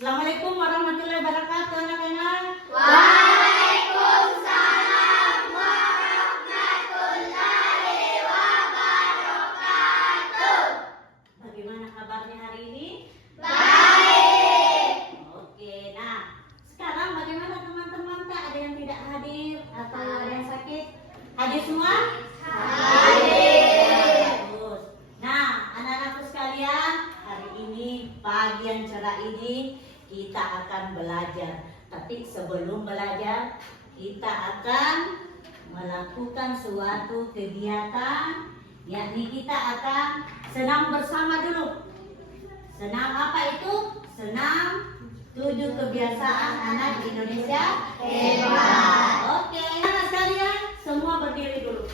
Assalamualaikum warahmatullahi wabarakatuh, anak-anak. Waalaikumsalam warahmatullahi wabarakatuh. Bagaimana kabarnya hari ini? Baik. Oke, nah sekarang bagaimana teman-teman? Tak ada yang tidak hadir atau ada yang sakit? Hadir semua? Hadir. Bagus. Nah, anak-anakku sekalian, hari ini pagi yang cerah ini kita akan belajar. Tapi sebelum belajar, kita akan melakukan suatu kegiatan, yakni kita akan senam bersama dulu. Senam apa itu? Senam 7 kebiasaan anak Indonesia hebat. Oke, anak sekalian, semua berdiri dulu.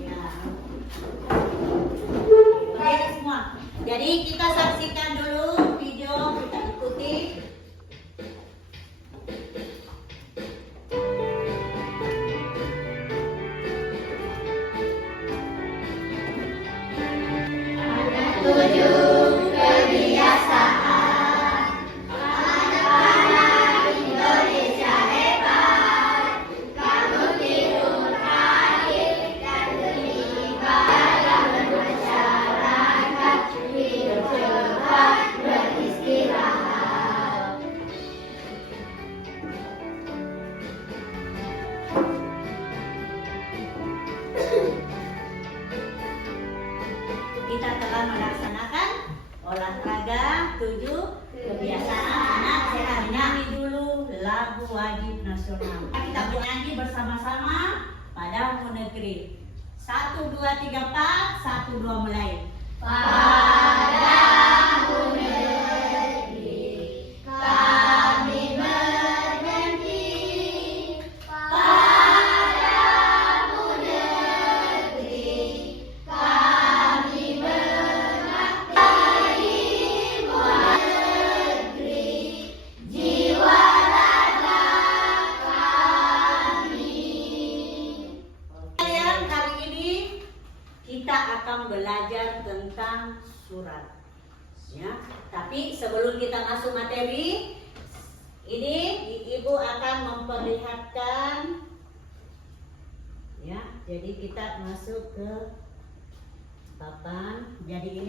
Ya. Berdiri semua. Jadi kita saksikan dulu video, kita ikuti. Tujuh kebiasaan anak-anak Indonesia hebat. Kamu tidur pagi dan terlibat dalam masyarakat. Hidup cepat beristirahat. Kita telah melaksanakan olahraga 7 kebiasaan anak sehat. Nyanyi dulu lagu wajib nasional. Kita bernyanyi bersama-sama Padamu Negeri. 1, 2, 3, 4, 1, 2 mulai. Padamu negeri kami berganti. Padamu negeri kami berbakti. Negeri jiwa raga kami. Kalian hari ini kita akan belajar tentang surat. Ya, tapi sebelum kita masuk materi, ini ibu akan memperlihatkan. Ya, jadi kita masuk ke papan. Jadi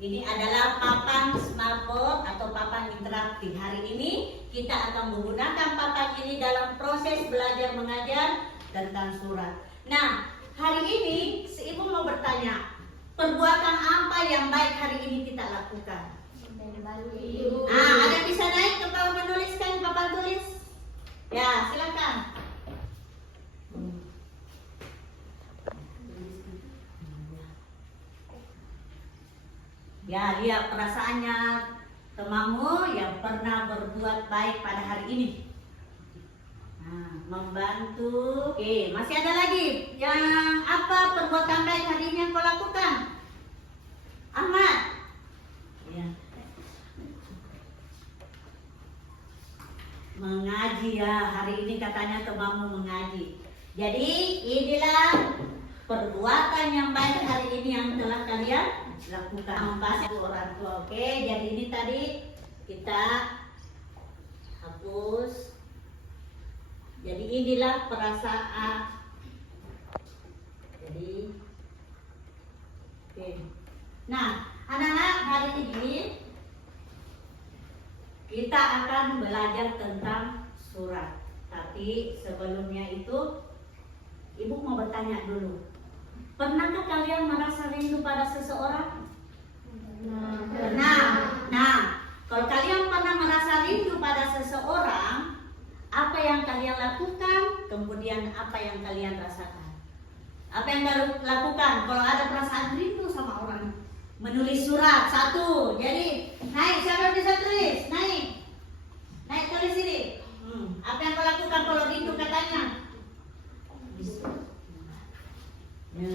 ini adalah papan smartboard atau papan interaktif. Hari ini kita akan menggunakan papan ini dalam proses belajar mengajar tentang surat. Nah, hari ini si ibu mau bertanya, perbuatan apa yang baik hari ini kita lakukan? Ada yang bisa naik ke papan menuliskan papan tulis? Ya, silakan. Ya, lihat perasaannya temanmu yang pernah berbuat baik pada hari ini. Nah, membantu. Oke, masih ada lagi. Yang apa perbuatan baik hari ini yang kau lakukan? Ahmad. Ya. Mengaji ya, hari ini katanya temanmu mengaji. Jadi inilah perbuatan yang baik hari ini yang telah kalian lakukan. Membantu orang tua. Oke, jadi ini tadi kita hapus. Jadi inilah perasaan. Jadi, oke. Nah, anak-anak, hari ini kita akan belajar tentang surat. Tapi sebelumnya itu, ibu mau bertanya dulu. Pernahkah kalian merasa rindu pada seseorang? Pernah. Nah, kalau kalian pernah merasa rindu pada seseorang, apa yang kalian lakukan, kemudian apa yang kalian rasakan? Apa yang kalian lakukan kalau ada perasaan rindu sama orang? Menulis surat, 1. Jadi, naik, siapa yang bisa tulis? Naik. Naik tulis ini. Apa yang kau lakukan kalau rindu katanya? Ya.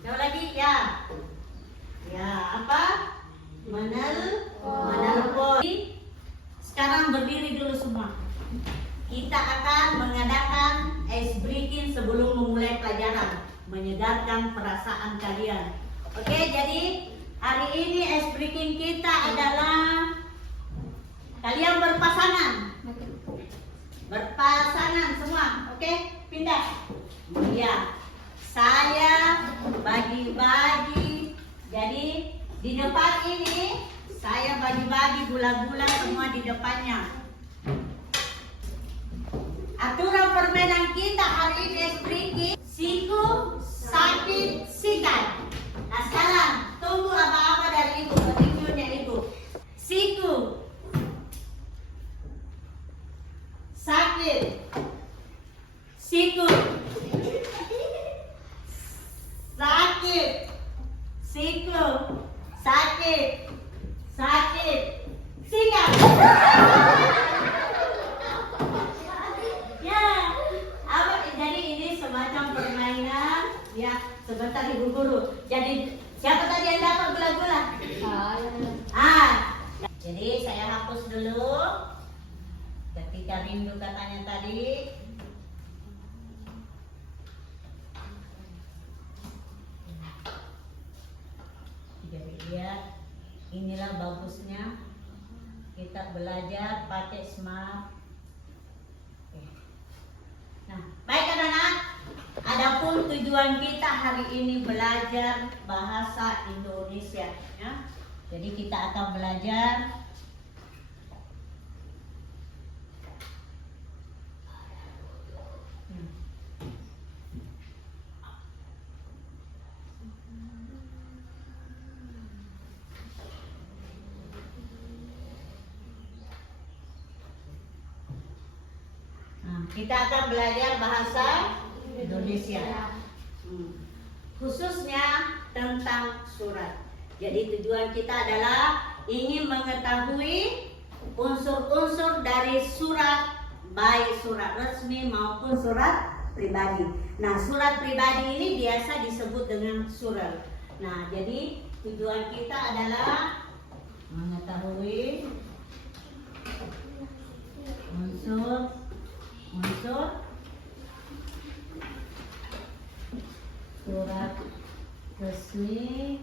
Coba lagi ya. Ya, apa? Menelpon. Sekarang berdiri dulu semua. kita akan mengadakan ice breaking sebelum memulai pelajaran, menyegarkan perasaan kalian. Oke, jadi hari ini ice breaking kita adalah kalian berpasangan. Berpasangan semua, oke? Pindah. Iya. Saya bagi-bagi. Jadi di depan ini saya bagi-bagi gula-gula semua di depannya. Aturan permainan kita hari ini sedikit siku, sakit, sikat. Nah sekarang tunggu apa-apa dari ibu, petunjuknya ibu. Siku, sakit, siku, sakit, siku, sakit, sakit, sikat. Ya, apa? Jadi ini semacam permainan. Ya, sebentar ibu guru. Jadi siapa tadi yang dapat gula-gula? Jadi saya hapus dulu. Ketika rindu katanya tadi. Jadi lihat, inilah bagusnya kita belajar pakai smart. Nah, baik anak-anak. Adapun tujuan kita hari ini belajar bahasa Indonesia, ya. Jadi kita akan belajar kita akan belajar bahasa Indonesia. Khususnya tentang surat. Jadi tujuan kita adalah ingin mengetahui unsur-unsur dari surat, baik surat resmi maupun surat pribadi. Nah, surat pribadi ini biasa disebut dengan surat. Nah, jadi tujuan kita adalah mengetahui unsur surat resmi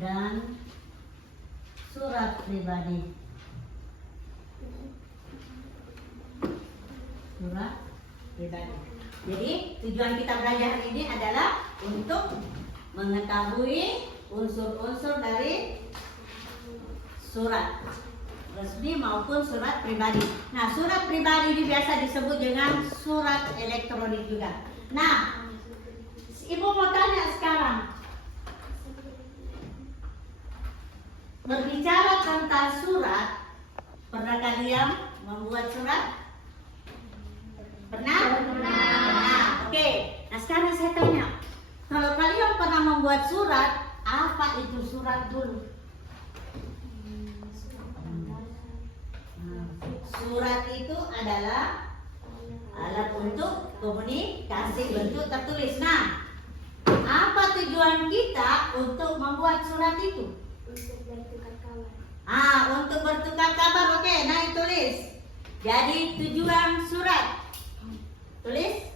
dan surat pribadi. Surat pribadi. Jadi tujuan kita belajar hari ini adalah untuk mengetahui unsur-unsur dari surat resmi maupun surat pribadi. Nah, surat pribadi ini biasa disebut dengan surat elektronik juga. Nah, ibu mau tanya sekarang, berbicara tentang surat, pernah kalian membuat surat? Pernah? Pernah. Oke. Nah, sekarang saya tanya, kalau kalian pernah membuat surat, apa itu surat dulu? Surat itu adalah alat untuk komunikasi bentuk tertulis. Nah, apa tujuan kita untuk membuat surat itu? Untuk bertukar kabar. Untuk bertukar kabar. Oke, nah tulis. Jadi tujuan surat. Tulis.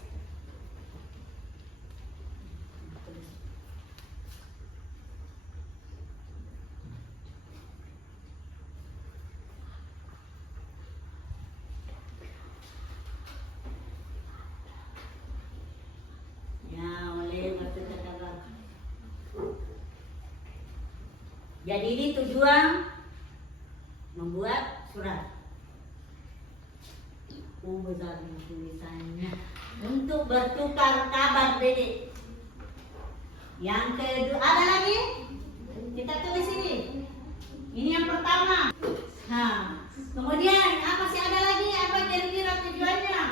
Jadi ini tujuan membuat surat. Besar tulisannya. Untuk bertukar kabar, Dedek. Yang kedua, ada lagi? Kita tulis ini. Ini yang pertama. Nah, kemudian apa sih ada lagi? Apa kira-kira tujuannya?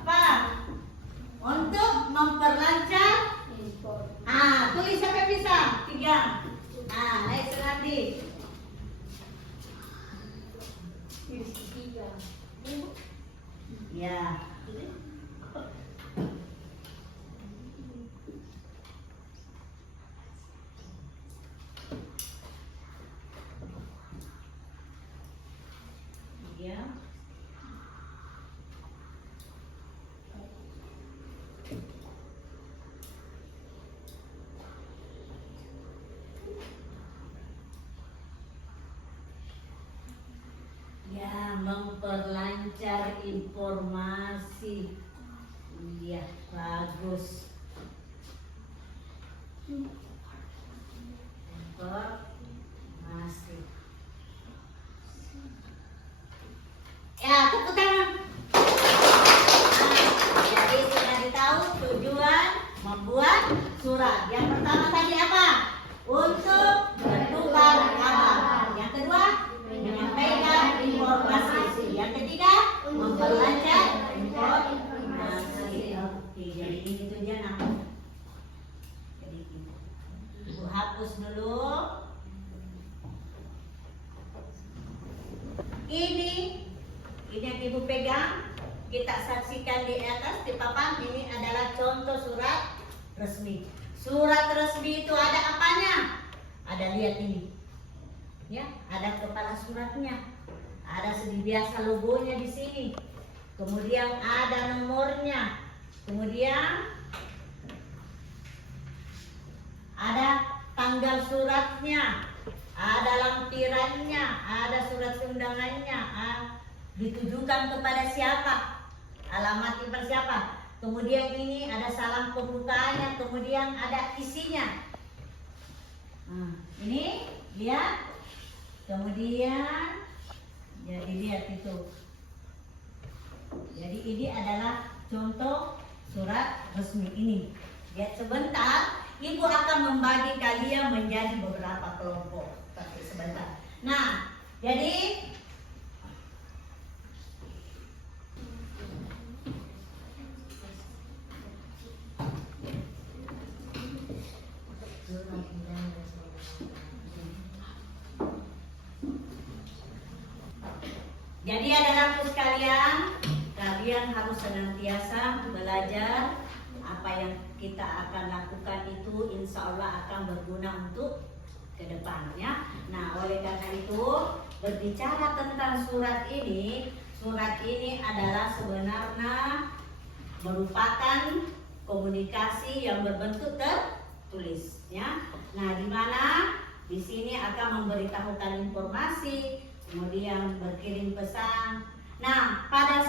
Apa? Untuk memperlancar. Tulis sampai bisa. 3. Next nanti. Ya. memperlancar informasi. Iya, bagus. Informasi. Ya, tepuk tangan. Jadi sudah ditahu tujuan membuat surat. Yang pertama tadi apa? Untuk bertukar kabar. Yang kedua, menyampaikan informasi. Yang ketiga, memperlancar informasi. Oke, jadi ini tujuan apa? Jadi ini. Ibu hapus dulu. Ini yang ibu pegang, kita saksikan di atas di papan. Ini adalah contoh surat resmi. Surat resmi itu ada apanya? Ada, lihat ini, ya, ada kepala suratnya, ada seperti biasa logonya di sini, kemudian ada nomornya, kemudian ada tanggal suratnya, ada lampirannya, ada surat undangannya, ditujukan kepada siapa, alamat kepada siapa. Kemudian ini ada salam pembukaannya, kemudian ada isinya. Ini lihat, kemudian jadi lihat itu. Jadi ini adalah contoh surat resmi ini. Lihat sebentar, ibu akan membagi kalian menjadi beberapa kelompok. Tapi sebentar. Nah, jadi anak-anakku sekalian, kalian harus senantiasa belajar. Apa yang kita akan lakukan itu insya Allah akan berguna untuk kedepannya. Nah, oleh karena itu berbicara tentang surat ini adalah sebenarnya merupakan komunikasi yang berbentuk tertulis, ya. Nah, di mana di sini akan memberitahukan informasi, kemudian berkirim pesan. Nah, pada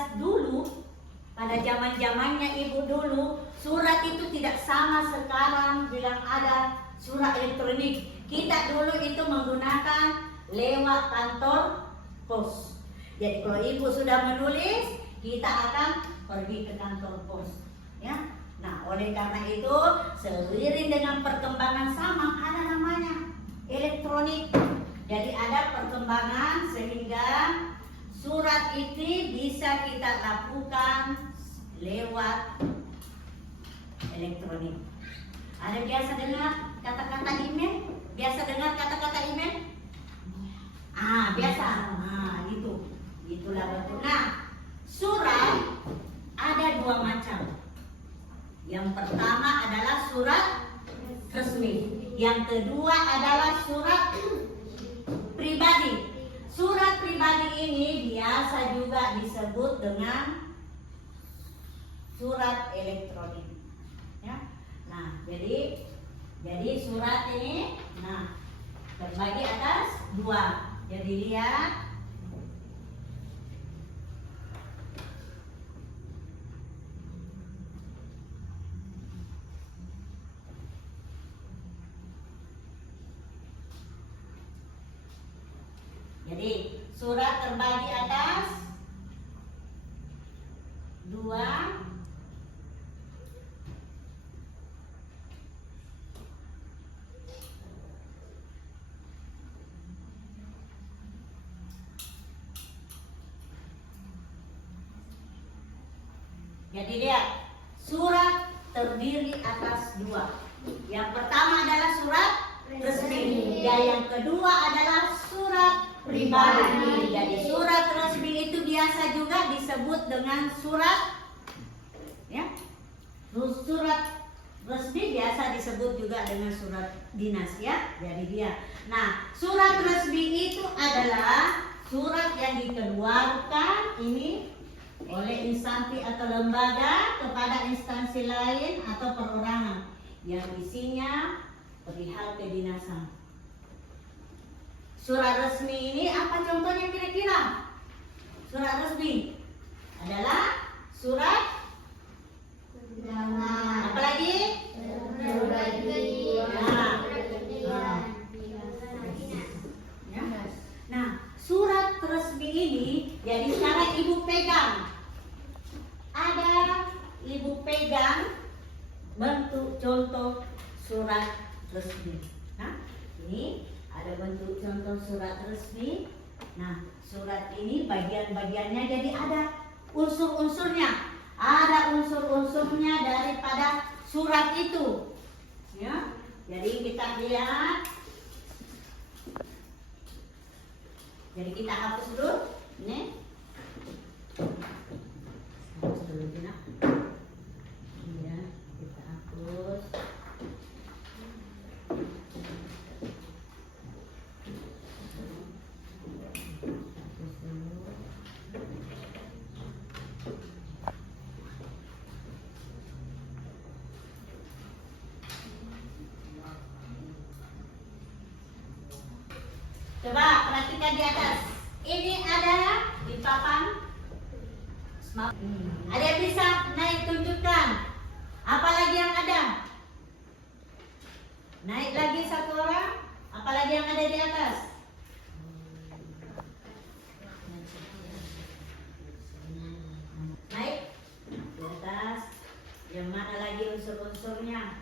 zaman-zamannya ibu dulu, surat itu tidak sama sekarang bilang ada surat elektronik. Kita dulu itu menggunakan lewat kantor pos. Jadi kalau ibu sudah menulis, kita akan pergi ke kantor pos, ya. Nah, oleh karena itu seiring dengan perkembangan zaman ada namanya elektronik. Jadi ada perkembangan sehingga surat ini bisa kita lakukan lewat elektronik. Ada biasa dengar kata-kata email? Biasa dengar kata-kata email? Biasa. Itulah betul. Nah, surat ada dua macam. Yang pertama adalah surat resmi. Yang kedua adalah surat pribadi. Surat pribadi ini biasa juga disebut dengan surat elektronik, ya. Nah, jadi surat ini terbagi atas dua. Jadi lihat, surat terbagi atas dua. Jadi lihat, surat terdiri atas dua. Yang pertama adalah surat resmi, dan yang kedua adalah surat pribadi. Jadi surat resmi itu biasa juga disebut dengan surat, ya. Surat resmi biasa disebut juga dengan surat dinas, ya. Jadi dia. Nah, surat resmi itu adalah surat yang dikeluarkan ini oleh instansi atau lembaga kepada instansi lain atau perorangan yang isinya perihal kedinasan. Surat resmi ini apa contohnya kira-kira? Surat resmi adalah surat apalagi? Ya. Nah, surat resmi ini jadi sekarang ibu pegang. Ada ibu pegang bentuk contoh surat resmi. Nah, ini ada bentuk contoh surat resmi. Nah, surat ini bagian-bagiannya jadi ada unsur-unsurnya. Ada unsur-unsurnya daripada surat itu. Ya. Jadi kita lihat. Jadi kita hapus dulu. Ini. Hapus dulu Tina. Ya, kita hapus. Hapus dulu. Coba perhatikan di atas. Ini ada di papan. Ada yang bisa naik tunjukkan. Apalagi yang ada? Naik lagi satu orang. Apalagi yang ada di atas? Naik di atas. Yang mana lagi unsur-unsurnya?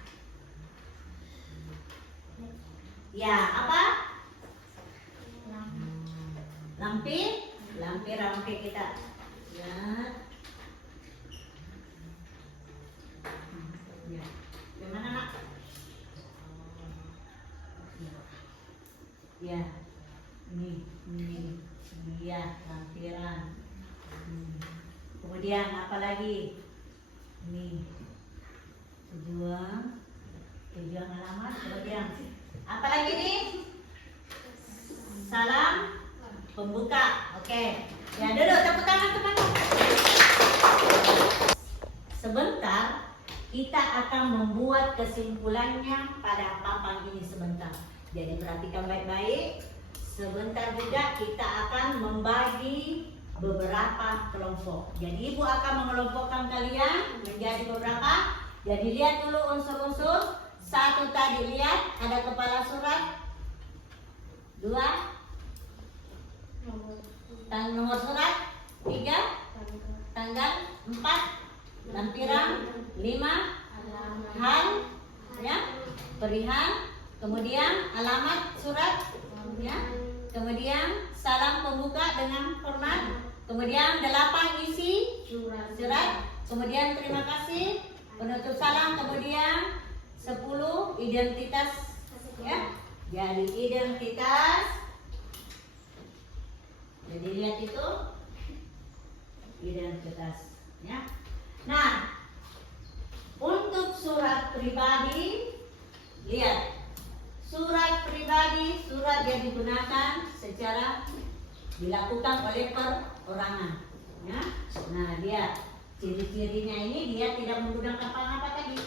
Ya, apa? Lampir kita. Ya. Ya. Gimana nak? Ya. Ini. Ya, lampiran. Kemudian apa lagi? Ini. Tujuan alamat. Kemudian apa lagi nih? Salam pembuka. Oke. Ya, duduk tepuk tangan teman-teman. Sebentar kita akan membuat kesimpulannya pada papan ini sebentar. Jadi perhatikan baik-baik. Sebentar juga kita akan membagi beberapa kelompok. Jadi ibu akan mengelompokkan kalian menjadi beberapa. Jadi lihat dulu unsur-unsur. Satu tadi lihat ada kepala surat. Dua nomor surat, 3 tanggal, 4 lampiran, 5 hal, ya, perihan, kemudian alamat surat, ya, kemudian salam pembuka dengan hormat, kemudian 8 isi surat, kemudian terima kasih, penutup salam, kemudian 10 identitas, ya, jadi identitas. Jadi lihat itu identitas, ya. Nah, untuk surat pribadi, lihat surat pribadi, surat yang digunakan secara dilakukan oleh perorangan, ya. Nah, dia ciri-cirinya ini dia tidak menggunakan apa-apa tadi,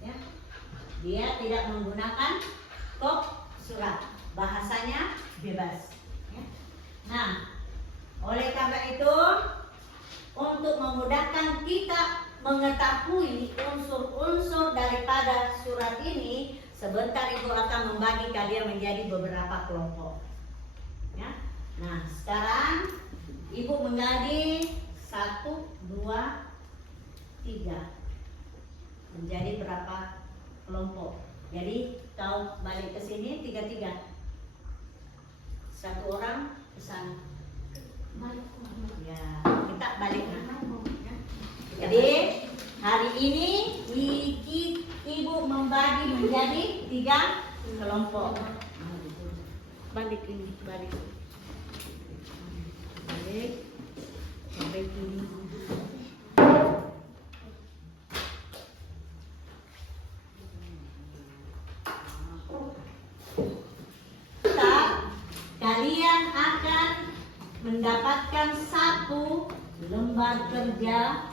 ya. Dia tidak menggunakan kop surat, bahasanya bebas. Nah, oleh karena itu, untuk memudahkan kita mengetahui unsur-unsur daripada surat ini, sebentar ibu akan membagi kalian menjadi beberapa kelompok. Ya. Nah, sekarang ibu menggali 1, 2, 3 menjadi berapa kelompok. Jadi kau balik ke sini 3-3. Satu orang ke sana. Ya, kita balik. Ya. Jadi hari ini ibu membagi menjadi 3 kelompok. Balik ini, balik. Balik ini. Kalian akan mendapatkan 1 lembar kerja.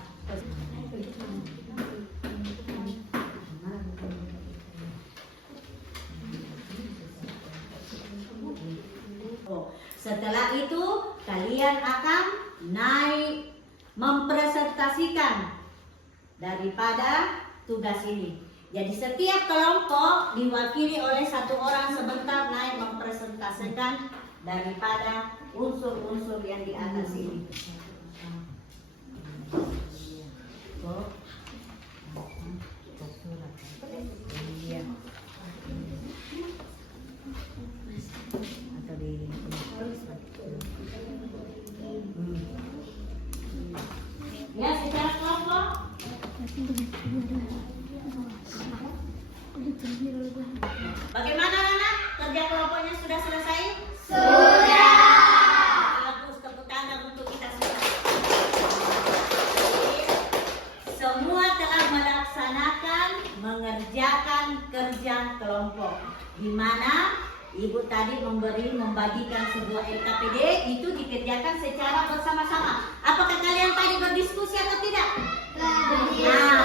Setelah itu kalian akan naik mempresentasikan daripada tugas ini. Jadi setiap kelompok diwakili oleh satu orang sebentar naik mempresentasikan daripada unsur-unsur yang di atas ini. Ya, secara kelompok. Bagaimana anak? Kerja kelompoknya sudah selesai? Sudah. Bagus, tepuk tangan untuk kita semua. Semua telah melaksanakan, mengerjakan kerja kelompok. Di mana Ibu tadi membagikan sebuah LKPD itu dikerjakan secara bersama-sama. Apakah kalian tadi berdiskusi atau tidak? Berdiskusi. Nah,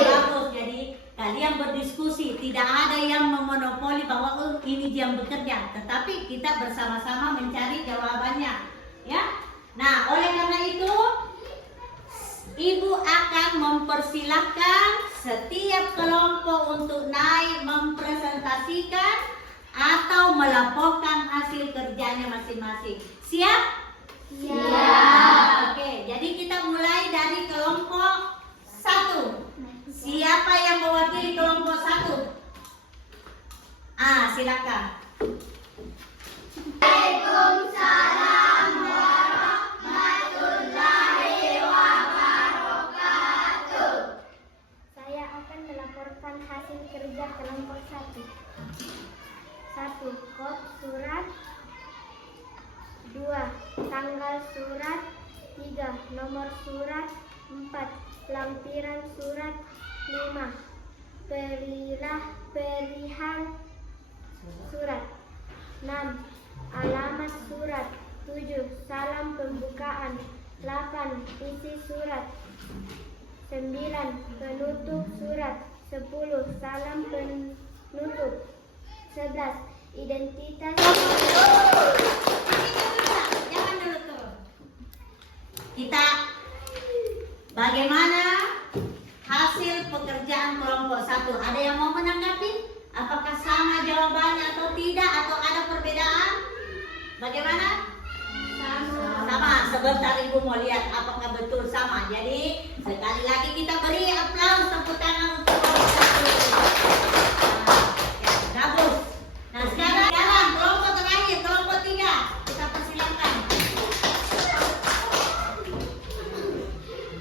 bagus. Jadi kalian berdiskusi, tidak ada yang memonopoli bahwa ini yang bekerja, tetapi kita bersama-sama mencari jawabannya, ya. Nah, oleh karena itu Ibu akan mempersilahkan setiap kelompok untuk naik mempresentasikan atau melaporkan hasil kerjanya masing-masing. Siap? Siap. Oke, jadi kita mulai dari kelompok 1. Siapa yang mewakili kelompok 1? Silakan. Waalaikumsalam warahmatullahi wabarakatuh. Saya akan melaporkan hasil kerja kelompok 1. 1. Kod surat. 2. Tanggal surat. 3. Nomor surat. 4. Lampiran surat. 5. Perihal surat. 6. Alamat surat. 7. Salam pembukaan. 8. Isi surat. 9. Penutup surat. 10. Salam penutup. 11. Identitas. Jangan dulu turun. Kita bagaimana hasil pekerjaan kelompok 1? Ada yang mau menanggapi? Apakah sama jawabannya atau tidak? Atau ada perbedaan? Bagaimana? Sama. Sebentar Ibu mau lihat apakah betul sama. Jadi sekali lagi kita beri aplaus, tepuk tangan untuk kelompok 1. Bagus. Nah sekarang kelompok terakhir, kelompok 3. Kita persilakan.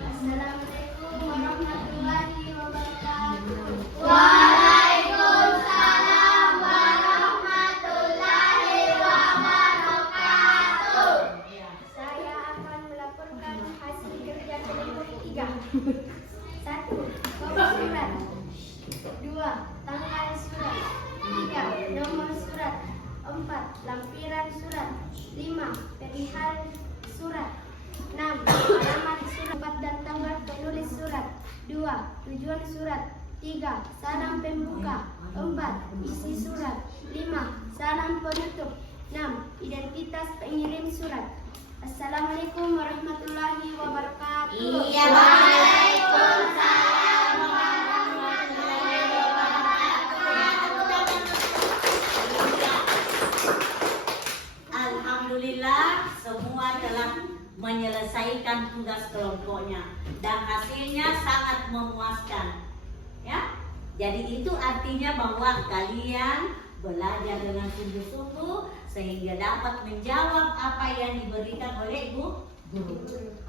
Assalamualaikum warahmatullahi wabarakatuh. Waalaikumsalam warahmatullahi wabarakatuh. Saya akan melaporkan hasil kerja kelompok 3. 1. Kod surat. 2. Tanggal surat. 3. Nomor surat. 4. Lampiran surat. 5. Perihal surat. 6. Alamat surat. 4 dan tanggal penulis surat. 2. Tujuan surat. 3. Salam pembuka. 4. Isi surat. 5. Salam penutup. 6. Identitas pengirim surat. Assalamualaikum warahmatullahi wabarakatuh. Iya. Waalaikumsalam warahmatullahi wabarakatuh. Alhamdulillah semua telah menyelesaikan tugas kelompoknya dan hasilnya sangat memuaskan. Ya. Jadi itu artinya bahwa kalian belajar dengan sungguh-sungguh sehingga dapat menjawab apa yang diberikan oleh guru.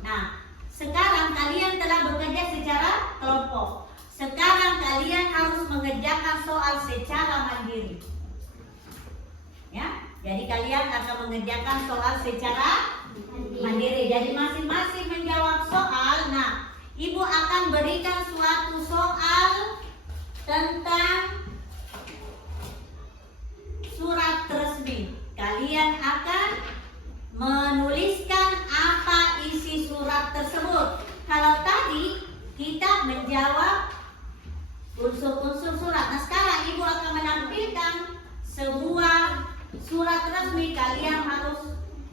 Nah, sekarang kalian telah bekerja secara kelompok. Sekarang kalian harus mengerjakan soal secara mandiri. Ya, jadi kalian akan mengerjakan soal secara mandiri. Jadi masing-masing menjawab soal. Nah, Ibu akan berikan suatu soal tentang surat resmi. Kalian akan menuliskan apa isi surat tersebut. Kalau tadi kita menjawab unsur-unsur surat. Nah sekarang Ibu akan menampilkan sebuah surat resmi. Kalian harus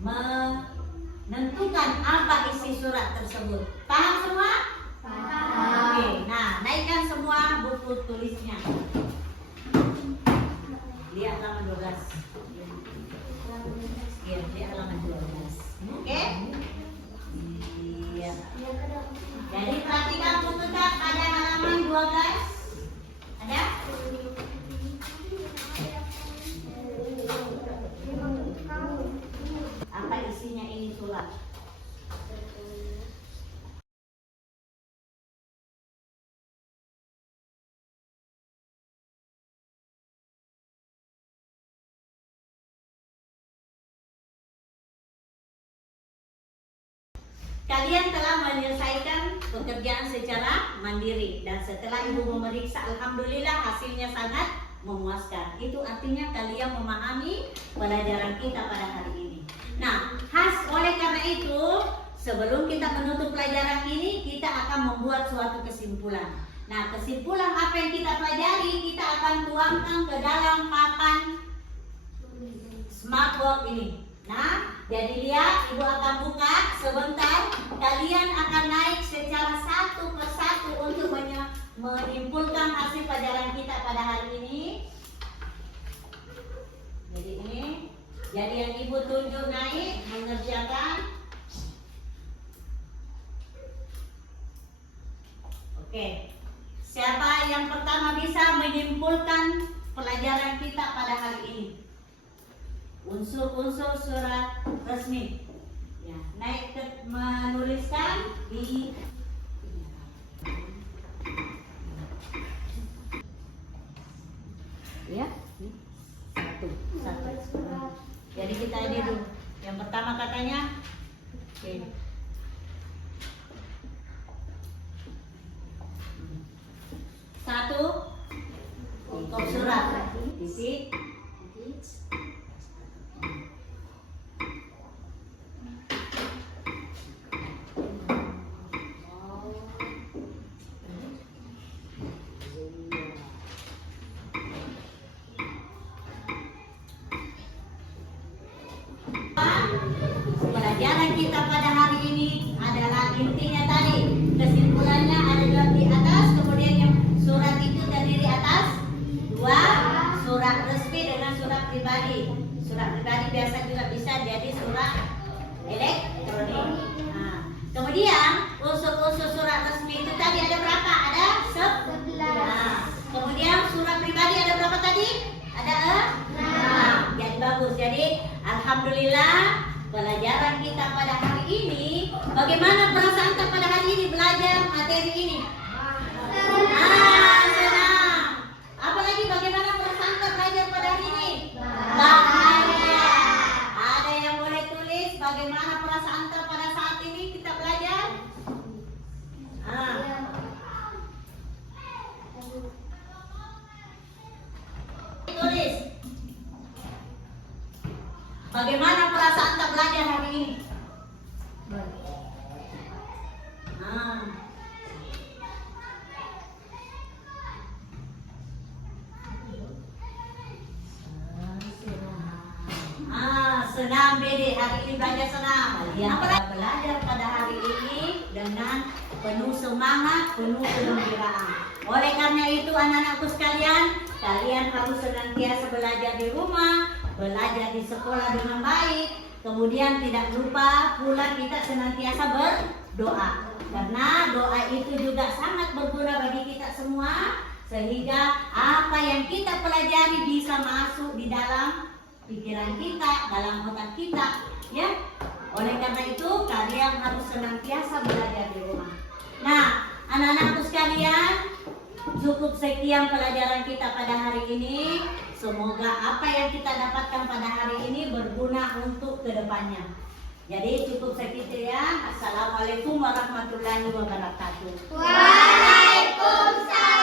menentukan apa isi surat tersebut. Paham semua? Oke, nah naikkan semua buku tulisnya. Lihat halaman 12. Iya, lihat halaman 12. Oke? Iya. Jadi perhatikan bukunya pada halaman 12. Ada? Apa isinya ini surat? Kalian telah menyelesaikan pekerjaan secara mandiri dan setelah ibu memeriksa, alhamdulillah hasilnya sangat memuaskan. Itu artinya kalian memahami pelajaran kita pada hari ini. Nah, oleh karena itu, sebelum kita menutup pelajaran ini, kita akan membuat suatu kesimpulan. Nah, kesimpulan apa yang kita pelajari, kita akan tuangkan ke dalam papan smartboard ini. Nah, jadi lihat, ibu akan buka sebentar. Kalian akan naik secara satu persatu untuk menyimpulkan hasil pelajaran kita pada hari ini. Jadi ini, jadi yang ibu tunjuk naik mengerjakan. Oke, siapa yang pertama bisa menyimpulkan pelajaran kita pada hari ini? Unsur-unsur surat resmi. Ya, naik ke menuliskan di ya, satu. Jadi kita ini dulu. Yang pertama katanya oke. Satu untuk surat isi. Pelajaran kita pada hari ini adalah intinya tadi, kesimpulannya adalah di atas, kemudian yang surat itu terdiri atas dua, surat resmi dengan surat pribadi. Surat pribadi biasa juga bisa jadi surat elektronik. Nah, kemudian unsur-unsur surat resmi itu tadi ada berapa? Ada 11. Nah, kemudian surat pribadi ada berapa tadi? Ada 6. Jadi bagus. Jadi alhamdulillah pelajaran kita pada hari ini, bagaimana perasaan kita pada hari ini belajar materi ini? Senang. Apalagi bagaimana perasaan kita belajar pada hari ini? Bahagia. Ada yang boleh tulis bagaimana perasaan kita pada saat ini kita belajar? Tulis. Bagaimana perasaan kita belajar hari ini? Senang Dede, hari ini belajar senang. Kalian belajar pada hari ini dengan penuh semangat, penuh kegembiraan. Oleh karena itu anak-anakku sekalian, kalian harus senantiasa belajar di rumah, belajar di sekolah dengan baik. Kemudian tidak lupa pula kita senantiasa berdoa. Karena doa itu juga sangat berguna bagi kita semua, sehingga apa yang kita pelajari bisa masuk di dalam pikiran kita, dalam otak kita, ya. Oleh karena itu kalian harus senantiasa belajar di rumah. Nah, anak-anakku sekalian, cukup sekian pelajaran kita pada hari ini. Semoga apa yang kita dapatkan pada hari ini berguna untuk kedepannya. Jadi cukup segitu ya. Assalamualaikum warahmatullahi wabarakatuh. Waalaikumsalam.